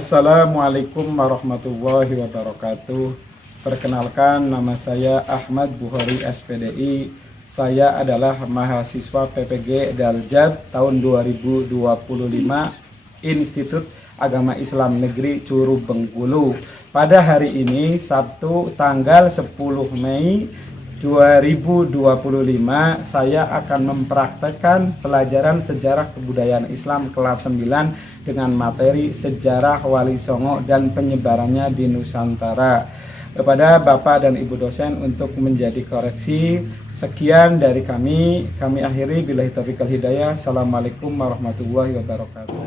Assalamualaikum warahmatullahi wabarakatuh. Perkenalkan, nama saya Ahmad Bukhari SPDI. Saya adalah mahasiswa PPG Daljab tahun 2025 Institut Agama Islam Negeri Curu Bengkulu. Pada hari ini Sabtu tanggal 10 Mei 2025 saya akan mempraktekkan pelajaran sejarah kebudayaan Islam kelas 9 dengan materi sejarah Wali Songo dan penyebarannya di Nusantara. Kepada Bapak dan Ibu dosen untuk menjadi koreksi. Sekian dari kami akhiri billahi taufiq wal hidayah. Assalamualaikum warahmatullahi wabarakatuh.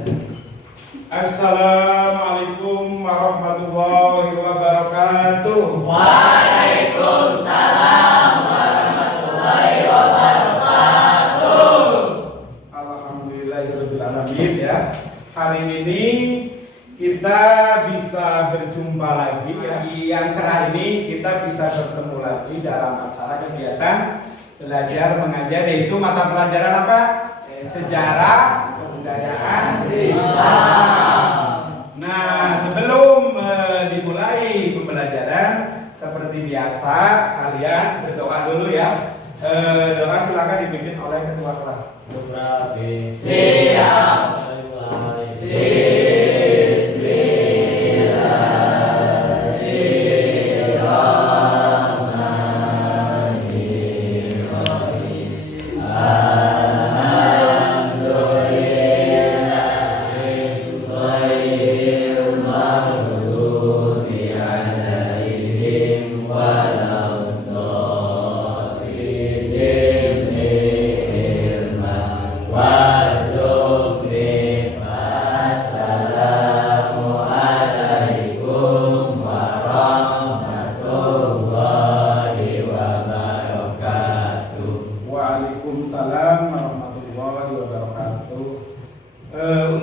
Assalamualaikum warahmatullahi wabarakatuh. Waalaikumsalam warahmatullahi wabarakatuh. Alhamdulillahirabbil alamin ya. Hari ini kita bisa berjumpa lagi ya. Di acara ini kita bisa bertemu lagi dalam acara kegiatan belajar mengajar, yaitu mata pelajaran apa? Sejarah kebudayaan Islam. Nah, sebelum dimulai pembelajaran seperti biasa kalian berdoa dulu ya. Doa silakan dipimpin oleh ketua kelas. Siap.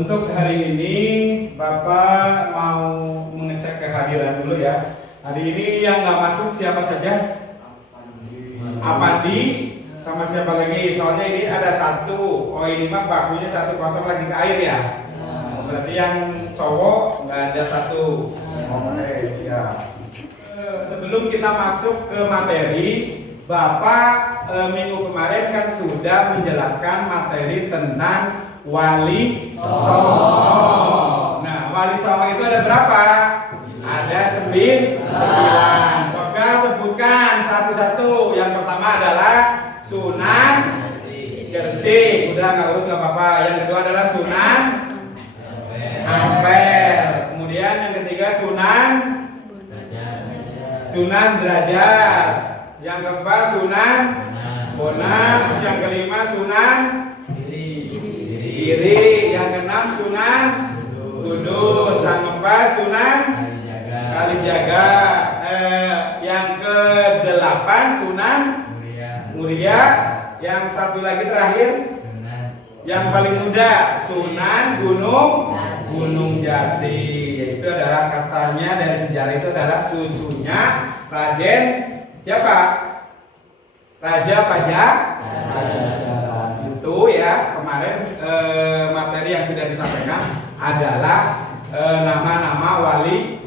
Untuk hari ini Bapak mau mengecek kehadiran dulu ya. Hari ini yang nggak masuk siapa saja? Apandi sama siapa lagi? Soalnya ini ada satu. Oh, ini mah bakunya 1-0 lagi ke air ya. Berarti yang cowok nggak ada satu. Oke, siap. Sebelum kita masuk ke materi, Bapak minggu kemarin kan sudah menjelaskan materi tentang Wali Songo. Nah, Wali Songo itu ada berapa? Ada 9. Coba sebutkan satu-satu. Yang pertama adalah Sunan Gresik. Udah nggak urut nggak apa-apa. Yang kedua adalah Sunan Ampel. Kemudian yang ketiga Sunan Derajat. Yang keempat Sunan Bonang. Yang kelima Sunan Giri. Yang keenam Sunan Kudus. Yang keempat Sunan Kalijaga. Yang kedelapan Sunan Muria. Yang satu lagi terakhir yang paling muda Sunan Gunung Jati. Itu adalah katanya dari sejarah itu adalah cucunya Raden siapa? Raja Pajajaran. Itu ya kemarin materi yang sudah disampaikan adalah nama-nama wali.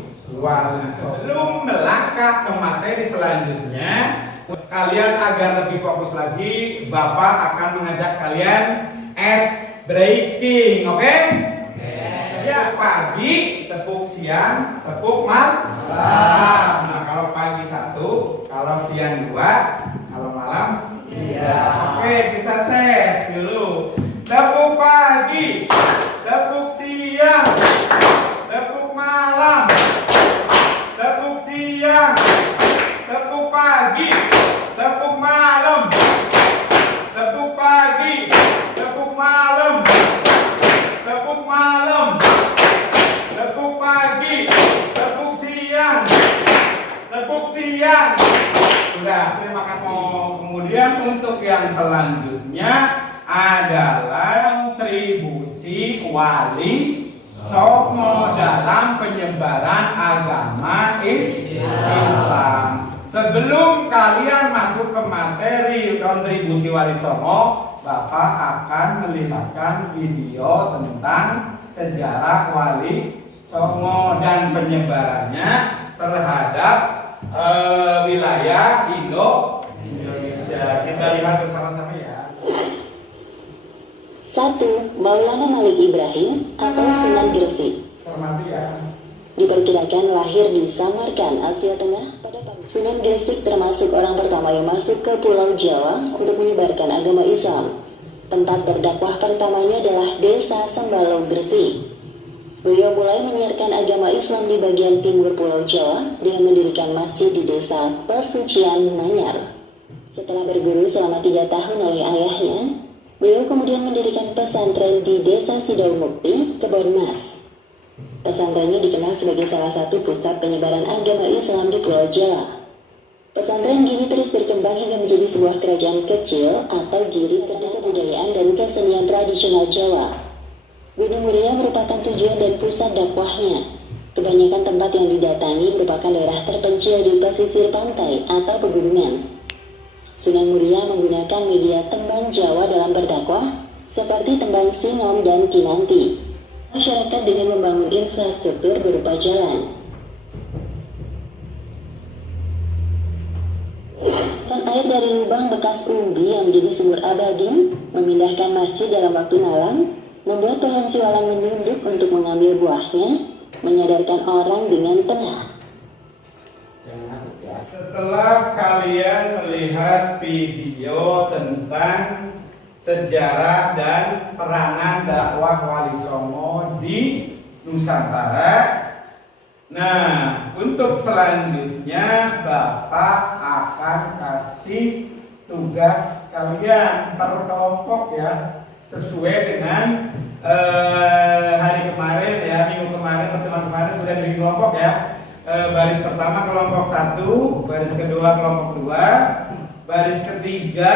Sebelum melangkah ke materi selanjutnya, kalian agar lebih fokus lagi, Bapak akan mengajak kalian ice breaking, oke? Ya, pagi tepuk siang, tepuk malam. Nah, kalau pagi 1, kalau siang 2, kalau malam 3. Oke, kita tes dulu. Tepuk pagi, tepuk siang, tepuk malam, tepuk siang, tepuk pagi, tepuk malam, tepuk pagi, tepuk malam, tepuk malam, tepuk pagi, tepuk siang, tepuk siang. Sudah, terima kasih. Kemudian untuk yang selanjutnya adalah kontribusi Wali Songo dalam penyebaran agama Islam. Sebelum kalian masuk ke materi kontribusi Wali Songo, Bapak akan melihatkan video tentang sejarah Wali Songo dan penyebarannya terhadap wilayah Indonesia. Kita lihat bersama-sama ya. 1. Maulana Malik Ibrahim atau Sunan Gresik. Cermati ya. Diperkirakan lahir di Samarkand, Asia Tengah pada tahun. Sunan Gresik termasuk orang pertama yang masuk ke Pulau Jawa untuk menyebarkan agama Islam. Tempat berdakwah pertamanya adalah Desa Sembalo, Gresik. Beliau mulai menyiarkan agama Islam di bagian timur Pulau Jawa dengan mendirikan masjid di Desa Pesucian Manyar. Setelah berguru selama 3 tahun oleh ayahnya, beliau kemudian mendirikan pesantren di Desa Sidaumukti, Kebon Mas. Pesantrennya dikenal sebagai salah satu pusat penyebaran agama Islam di Pulau Jawa. Pesantren gini terus berkembang hingga menjadi sebuah kerajaan kecil atau giri karena kebudayaan dan kesenian tradisional Jawa. Gunung Muria merupakan tujuan dan pusat dakwahnya. Kebanyakan tempat yang didatangi merupakan daerah terpencil di pesisir pantai atau pegunungan. Sunan Muria menggunakan media tembang Jawa dalam berdakwah seperti tembang Sinom dan Kinanti. Masyarakat dengan membangun infrastruktur berupa jalan. Air dari lubang bekas umbi yang menjadi sumur abadi, memindahkan masjid dalam waktu malam, membuat pohon siwalan menunduk untuk mengambil buahnya, menyadarkan orang dengan tenang. Setelah kalian melihat video tentang sejarah dan peranan dakwah Wali Songo di Nusantara, nah, untuk selanjutnya Bapak akan kasih tugas kalian per kelompok ya, sesuai dengan hari kemarin ya, minggu kemarin, pertemuan kemarin sudah di kelompok ya. Baris pertama kelompok 1, baris kedua kelompok 2, baris ketiga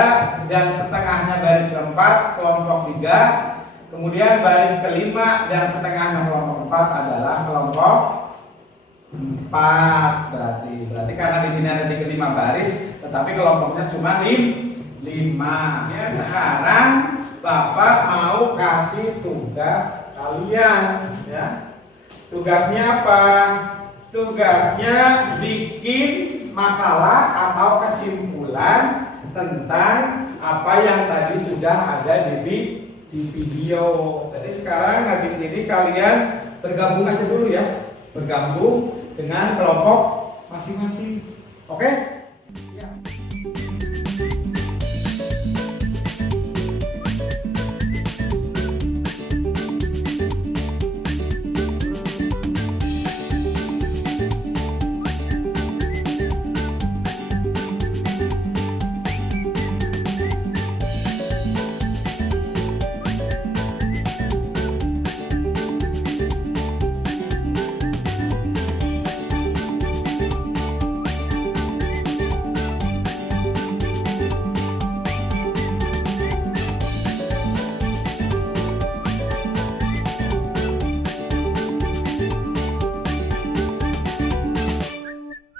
dan setengahnya baris keempat kelompok 3, kemudian baris kelima dan setengahnya kelompok 4 adalah kelompok 4. Berarti karena di sini ada 5 baris, tetapi kelompoknya cuma 5. Ya, sekarang Bapak mau kasih tugas kalian ya. Tugasnya apa? Tugasnya bikin makalah atau kesimpulan tentang apa yang tadi sudah ada di video. Jadi sekarang habis ini kalian bergabung aja dulu ya. Bergabung dengan kelompok masing-masing. Oke? Ya.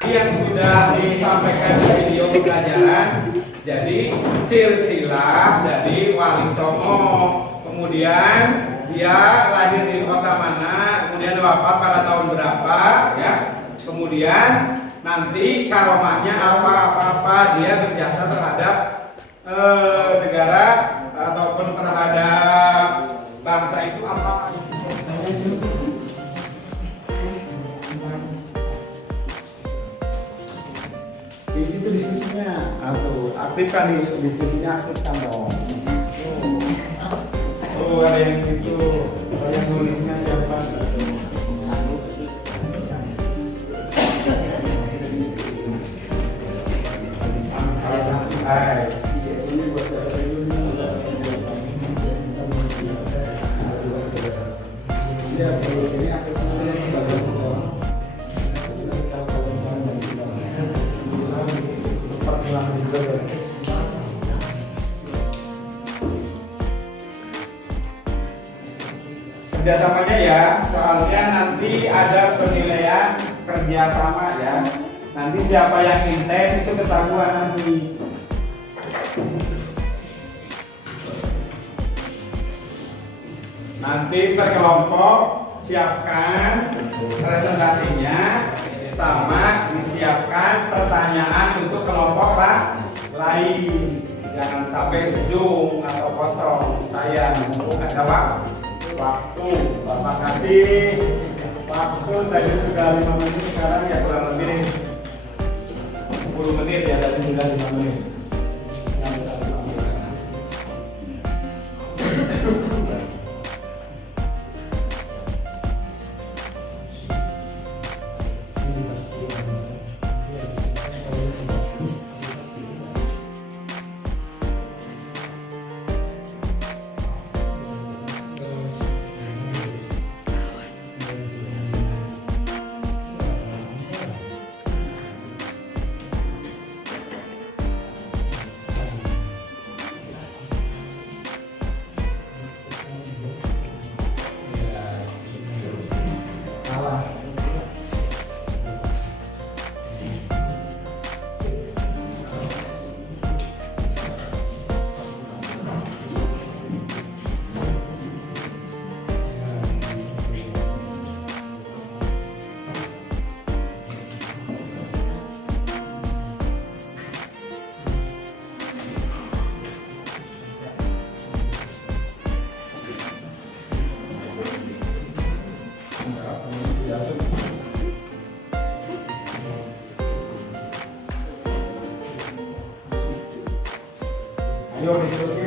Yang sudah disampaikan di video pembelajaran, jadi silsilah dari Wali Songo, kemudian dia lahir di kota mana, kemudian wafat pada tahun berapa ya, kemudian nanti karomahnya apa dia berjasa terhadap negara ataupun terhadap bangsa itu apa. Di situ diskusinya, atau aktifkan di diskusinya, aktifkan dong. Oh, ada yang situ, yang nulisnya siapa? Kerjasamanya ya, soalnya nanti ada penilaian kerjasama ya. Nanti siapa yang intent itu ketahuan nanti. Nanti per kelompok siapkan presentasinya sama disiapkan pertanyaan untuk kelompok lain. Jangan sampai zoom atau kosong. Saya ada waktu. Bapak kasih waktu tadi sudah 5 menit, sekarang ya kurang lebih 10 menit ya, tadi sudah 5 menit.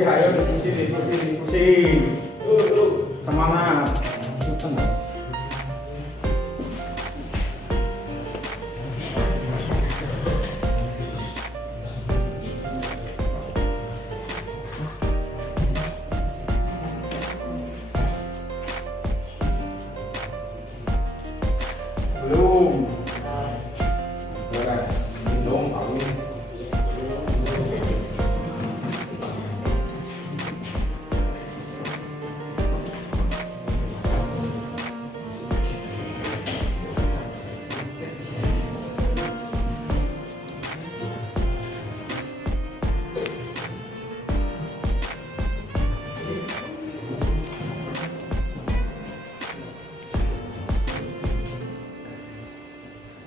Ayo diskusi. Semangat. Belum. Beres. Belum,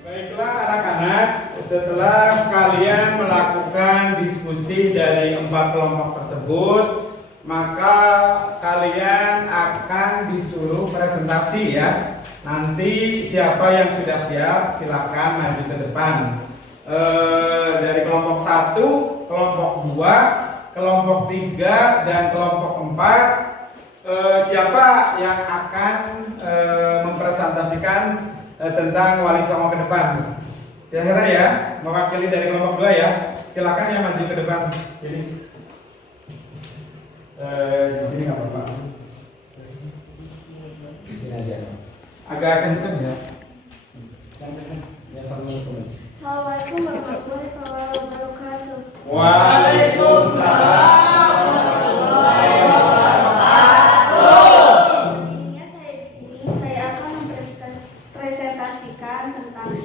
Baiklah anak-anak, setelah kalian melakukan diskusi dari 4 kelompok tersebut, maka kalian akan disuruh presentasi ya. Nanti siapa yang sudah siap silakan maju ke depan. Dari kelompok 1, kelompok 2, kelompok 3 dan kelompok 4, siapa yang akan mempresentasikan tentang Wali Songo ke depan? Saya ya, mewakili dari kelompok 2 ya. Silakan yang maju ke depan. Sini. Di sini nggak apa-apa. Di sini aja. Agak kenceng ya. Assalamualaikum warahmatullahi wabarakatuh. Waalaikumsalam. Ininya saya di sini, saya akan mempresentasikan tentang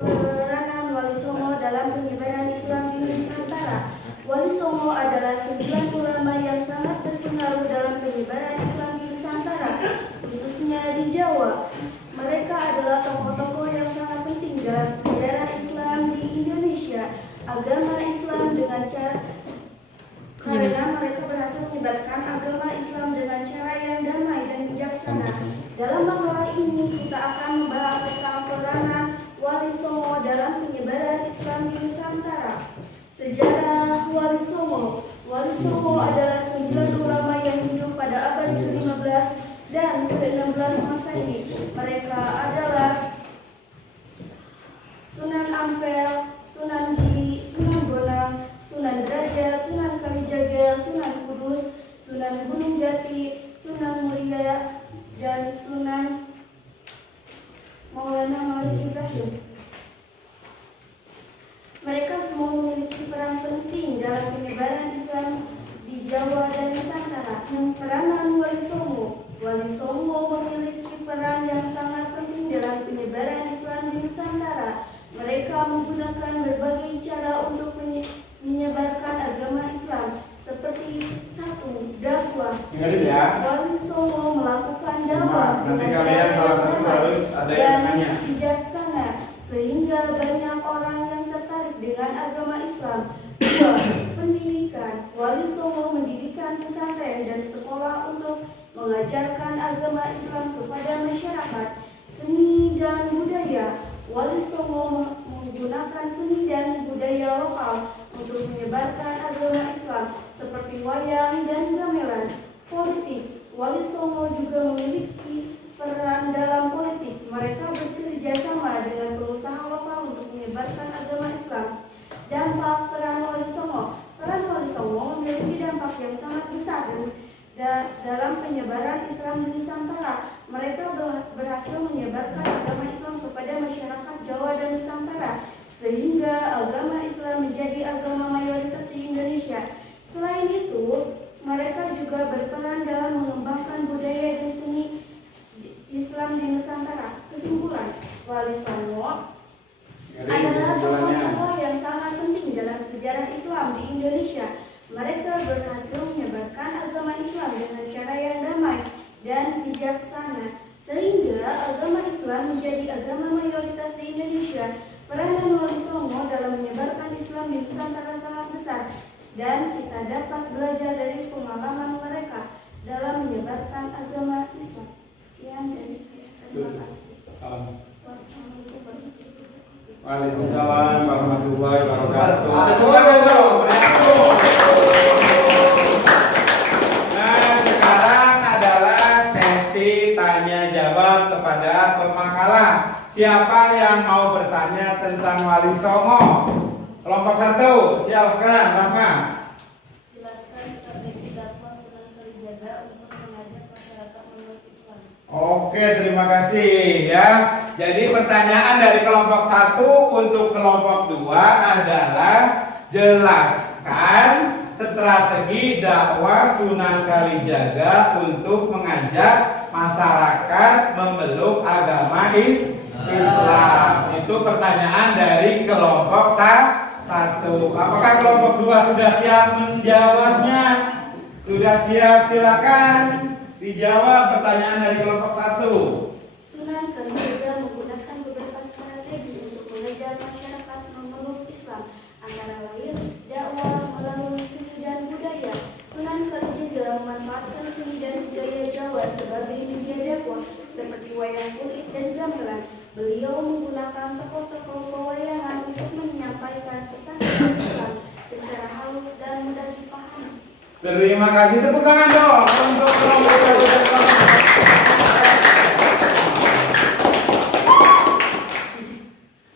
peranan Wali Songo dalam penyebaran Islam di Nusantara. Wali Songo adalah 9 ulama yang sangat berpengaruh dalam penyebaran Islam di Nusantara, khususnya di Jawa. Mereka adalah tokoh-tokoh yang sangat penting dalam sejarah Islam di Indonesia. Agama Islam dengan cara karena mereka berhasil menyebarkan agama Islam dengan cara yang damai dan bijaksana. Dalam makalah ini kita akan membahas tentang peranan Wali Songo dalam penyebaran Islam di Nusantara. Sejarah Wali Songo. Wali Songo adalah 9 ulama yang hidup pada abad ke-15 dan ke-16 Masehi. Mereka adalah Sunan Ampel, Sunan Giri, Sunan Bonang, Sunan Derajat, Sunan Kalijaga, Sunan Kudus, Sunan Gunung Jati, Sunan Muria, dan Sunan Maulana Malik Ibrahim. Mereka semua memiliki peran penting dalam penyebaran Islam di Jawa dan Nusantara. Peranan Wali Songo. Wali Songo memiliki peran yang sangat penting dalam penyebaran Islam di Nusantara. Mereka menggunakan berbagai cara untuk menyebarkan agama Islam, seperti 1. Dakwah. Dengerin ya. Wali Songo melakukan dakwah Nanti dengan kalian cara salah yang Wali Songo mendirikan pesantren dan sekolah untuk mengajarkan agama Islam kepada masyarakat. Seni dan budaya. Wali Songo menggunakan seni dan budaya lokal untuk menyebarkan agama Islam seperti wayang dan gamelan. Politik. Wali Songo juga memiliki peran dalam politik. Mereka bekerja sama dengan pengusaha lokal untuk menyebarkan agama Islam. Dampak peran Wali Songo. Peran Wali Songo memiliki dampak yang sangat besar dalam penyebaran Islam di Nusantara. Mereka berhasil menyebarkan agama Islam kepada masyarakat Jawa dan Nusantara, sehingga agama Islam menjadi agama mayoritas di Indonesia. Selain itu, mereka juga berperan dalam mengembangkan budaya dan seni Islam di Nusantara. Kesimpulan, Wali Songo adalah tokoh-tokoh yang sangat penting dalam sejarah Islam di Indonesia. Mereka berhasil menyebarkan agama Islam dengan cara yang damai dan bijaksana, sehingga agama Islam menjadi agama mayoritas di Indonesia. Peranan Wali Songo dalam menyebarkan Islam di Nusantara sangat besar, dan kita dapat belajar dari pengalaman mereka dalam menyebarkan agama Islam. Sekian dari saya. Terima kasih. Wassalamualaikum warahmatullahi wabarakatuh. Waalaikumsalam warahmatullahi wabarakatuh. Nah, sekarang adalah sesi tanya jawab kepada pemakalah. Siapa yang mau bertanya tentang Wali Songo? Kelompok 1, silakan Rahma. Jelaskan strategi dakwah Sunan Kalijaga untuk mengajak masyarakat memeluk Islam. Oke, terima kasih ya. Jadi pertanyaan dari kelompok 1 untuk kelompok 2 adalah jelaskan strategi dakwah Sunan Kalijaga untuk mengajak masyarakat memeluk agama Islam. Itu pertanyaan dari kelompok 1. Apakah kelompok 2 sudah siap menjawabnya? Sudah siap, silakan dijawab pertanyaan dari kelompok 1. Sunan Kalijaga menggunakan beberapa strategi untuk mengajak masyarakat memeluk Islam, antara lain dakwah melalui seni dan budaya. Sunan Kalijaga memanfaatkan seni dan budaya Jawa sebagai media dakwah seperti wayang kulit dan gamelan. Beliau menggunakan tokoh-tokoh pewayangan untuk menyampaikan pesan Islam secara halus dan mudah dipahami. Terima kasih, tepuk tangan dong untuk kelompok 1 dan kelompok 2.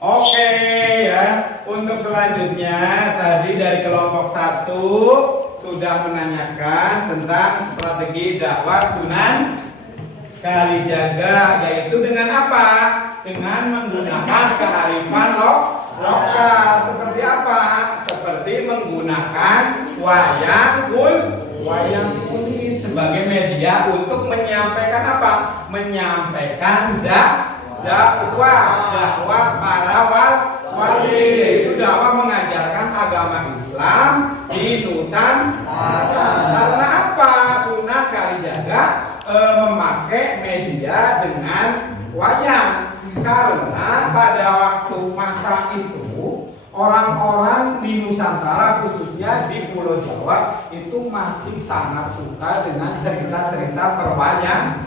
Oke ya, untuk selanjutnya tadi dari kelompok 1 sudah menanyakan tentang strategi dakwah Sunan Kalijaga, yaitu dengan apa? Dengan menggunakan kearifan lokal. Seperti apa? Seperti menggunakan wayang kulit sebagai media untuk menyampaikan apa? Menyampaikan dakwah para wali. Itu dakwah mengajarkan agama Islam di Nusantara. Karena apa? Sunan Kalijaga memakai media dengan wayang, karena pada waktu masa itu orang-orang di Nusantara, khususnya di Pulau Jawa, itu masih sangat suka dengan cerita-cerita perwayangan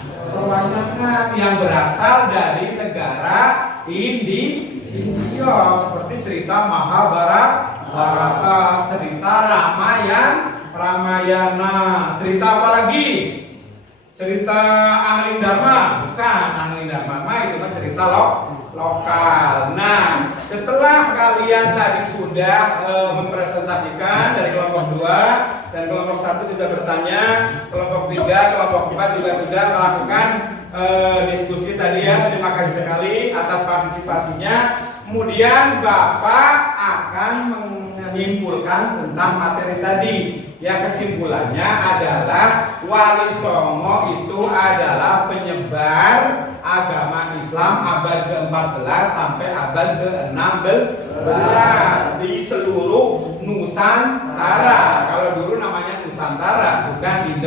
yang berasal dari negara India, seperti cerita Mahabharata, cerita Ramayana, cerita apa lagi? Cerita Angling Dharma, bukan Angling Dharma, itu kan cerita lokal. Nah, setelah kalian tadi sudah mempresentasikan dari kelompok 2 dan kelompok 1 sudah bertanya, kelompok 3, kelompok 4 juga sudah melakukan diskusi tadi ya. Terima kasih sekali atas partisipasinya. Kemudian Bapak akan menyimpulkan tentang materi tadi. Ya, kesimpulannya adalah Wali Songo itu adalah penyebar agama Islam abad ke-14 sampai abad ke-16 di seluruh Nusantara. Kalau dulu namanya Nusantara, bukan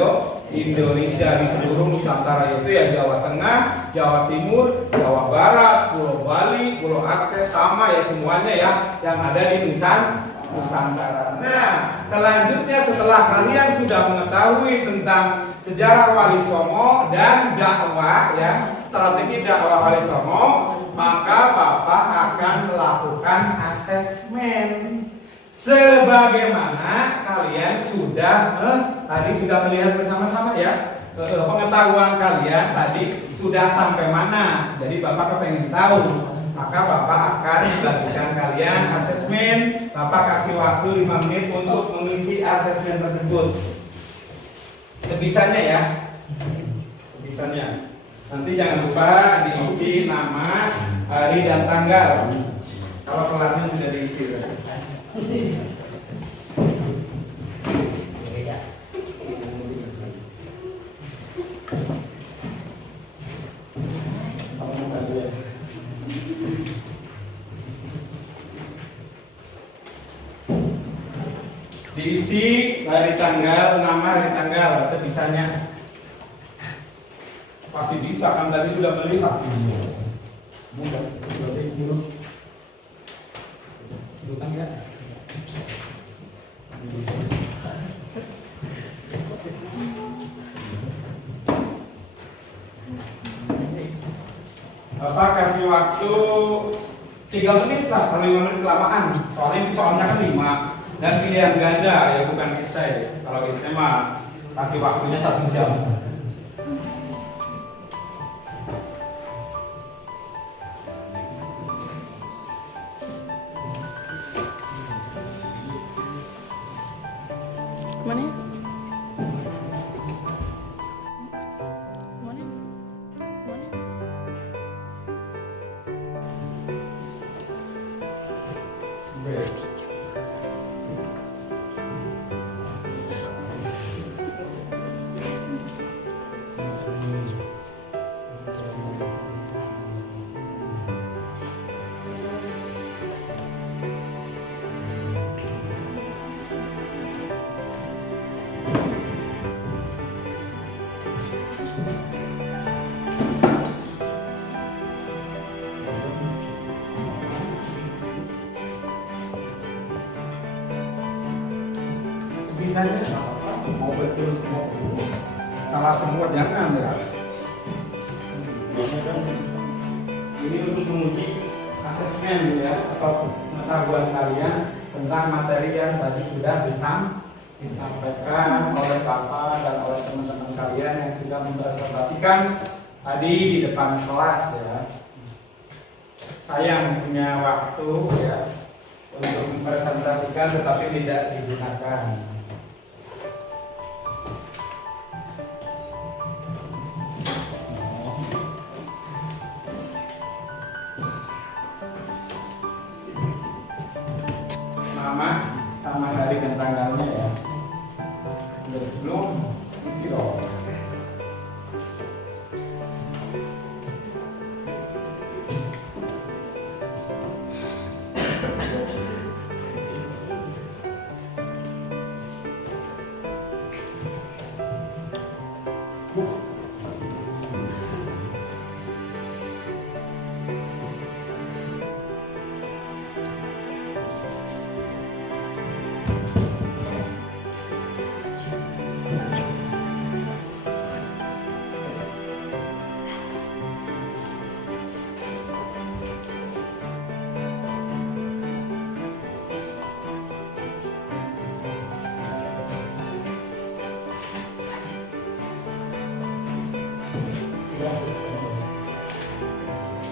Indonesia. Di seluruh Nusantara itu ya Jawa Tengah, Jawa Timur, Jawa Barat, Pulau Bali, Pulau Aceh, sama ya semuanya ya yang ada di Nusantara. Nusantara. Nah, selanjutnya setelah kalian sudah mengetahui tentang sejarah Wali Songo dan dakwah ya, strategi dakwah Wali Songo, maka Bapak akan melakukan asesmen sebagaimana kalian sudah tadi sudah melihat bersama-sama ya. Pengetahuan kalian tadi sudah sampai mana. Jadi Bapak kepengen tahu, maka Bapak akan membagikan kalian asesmen. Bapak kasih waktu 5 menit untuk mengisi asesmen tersebut. Sebisanya ya. Sebisanya. Nanti jangan lupa diisi nama, hari dan tanggal. Kalau kelasnya sudah diisi. Diisi hari tanggal, nama hari tanggal, sebisanya. Pasti bisa kan, tadi sudah melihat. Mudah, dulu. Bukan ya? Bapak kasih waktu 3 menit lah, kalau 5 menit kelamaan. Soalnya kan 5 dan pilihan ganda ya, bukan esai. Kalau esai mah kasih waktunya 1 jam. Mana? Mana? Mana? Sebisanya mau betul semua, salah semua jangan ya. Ini untuk menguji asesmen ya, atau pengetahuan kalian tentang materi yang tadi sudah disampaikan oleh Bapak dan oleh teman-teman kalian yang sudah mempresentasikan tadi di depan kelas ya. Saya punya waktu ya untuk mempresentasikan, tetapi tidak digunakan. Nama sama hari dan tanggalnya ya. Dan sebelum isi dong.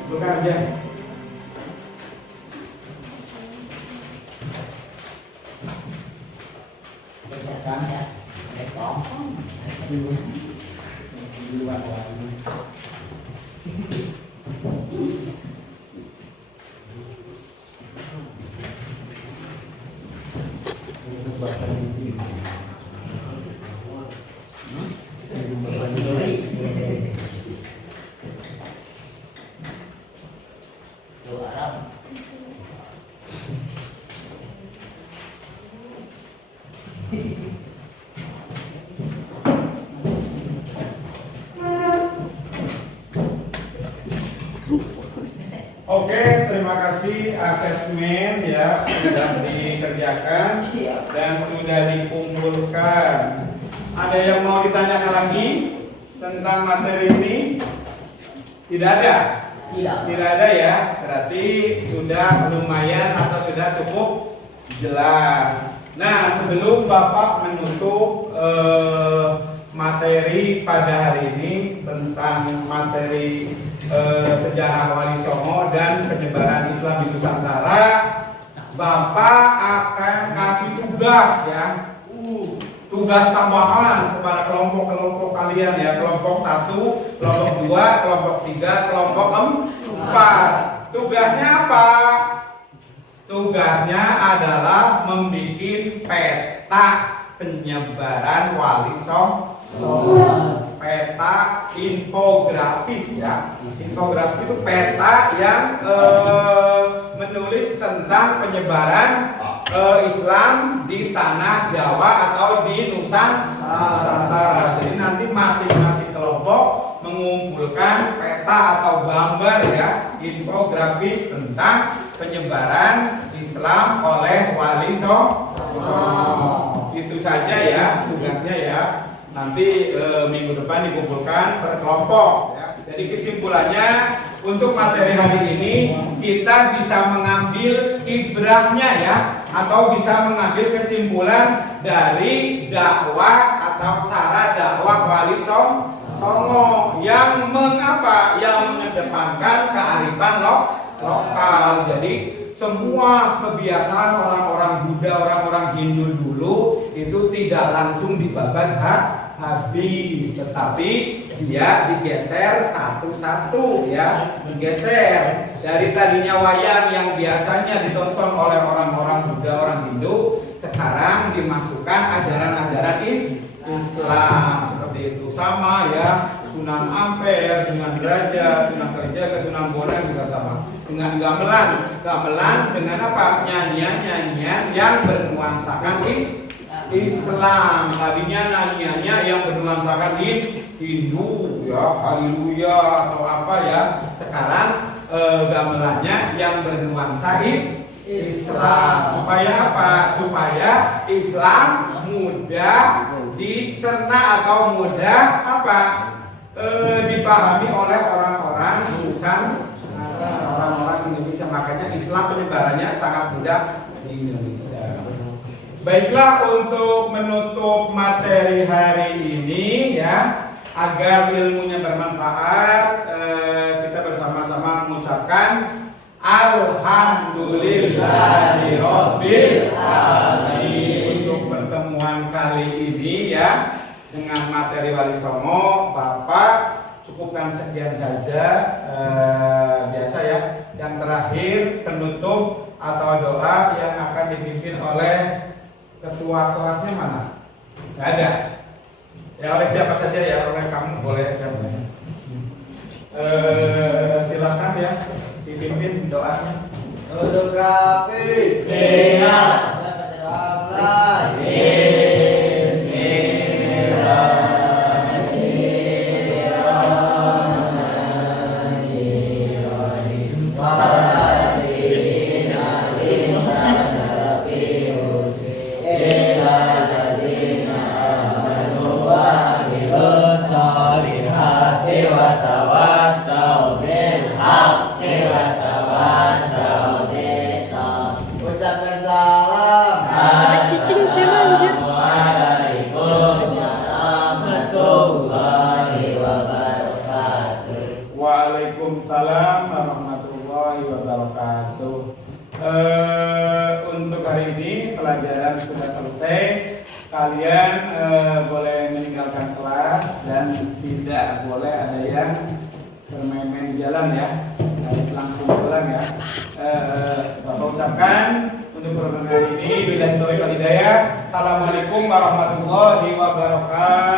Bukan aja. Cekan ya. Ekor. Di luar lagi. terima kasih asesmen ya sudah dikerjakan dan sudah dikumpulkan. Ada yang mau ditanyakan lagi tentang materi ini? Tidak ada? Tidak ada ya. Berarti sudah lumayan atau sudah cukup jelas. Nah, sebelum Bapak menutup materi pada hari ini tentang materi sejarah Wali Songo dan penyebaran Islam di Nusantara, Bapak akan kasih tugas ya, tugas tambahan kepada kelompok-kelompok kalian ya, kelompok 1, kelompok 2, kelompok 3, kelompok 4. Tugasnya apa? Tugasnya adalah membuat peta penyebaran Wali Songo. Peta infografis ya. Infografis itu peta yang menulis tentang penyebaran Islam di tanah Jawa atau di Nusantara. Jadi nanti masing-masing kelompok mengumpulkan peta atau gambar ya, infografis tentang penyebaran Islam oleh Wali Songo. Itu saja ya tugasnya ya. Nanti minggu depan dikumpulkan per kelompok ya. Jadi kesimpulannya untuk materi hari ini kita bisa mengambil ibrahnya ya, atau bisa mengambil kesimpulan dari dakwah atau cara dakwah Wali Songo yang mengapa? Yang mengedepankan kearifan lokal. Jadi semua kebiasaan orang-orang Buddha, orang-orang Hindu dulu itu tidak langsung dibabat habis, tetapi dia digeser satu-satu ya, digeser dari tadinya wayang yang biasanya ditonton oleh orang-orang Buddha, orang Hindu, sekarang dimasukkan ajaran-ajaran Islam seperti itu. Sama ya, Sunan Ampel, Sunan Derajat, Sunan Kalijaga, Sunan Bonang juga sama. Dengan gamelan dengan apa? Nyanyian-nyanyian yang bernuansakan Islam. Tadinya nyanyiannya yang bernuansakan Hindu ya, haleluya atau apa ya. Sekarang gamelannya yang bernuansa Islam. Supaya apa? Supaya Islam mudah dicerna atau mudah apa? Dipahami oleh orang-orang orang-orang Indonesia. Makanya Islam penyebarannya sangat mudah di Indonesia. Baiklah, untuk menutup materi hari ini ya, agar ilmunya bermanfaat, kita bersama-sama mengucapkan Alhamdulillahirabbil alamin. Untuk pertemuan kali ini ya, dengan materi Wali Songo, Bapak cukupkan sekian saja. Biasa ya. Yang terakhir penutup atau doa yang akan dipimpin oleh ketua kelasnya mana? Nggak ada. Ya, oleh siapa saja ya, oleh kamu boleh siapa. Silakan ya dipimpin doanya. Fotografi Siap. ucapkan salam. Cicing sih anjir. Waalaikumsalam warahmatullahi wabarakatuh. Untuk hari ini pelajaran sudah selesai. Kalian boleh meninggalkan kelas dan tidak boleh ada yang bermain-main di jalan ya. Harus langsung pulang ya. Bapak ucapkan untuk program hari ini billahi taufiq wal hidayah. Assalamualaikum warahmatullahi wabarakatuh.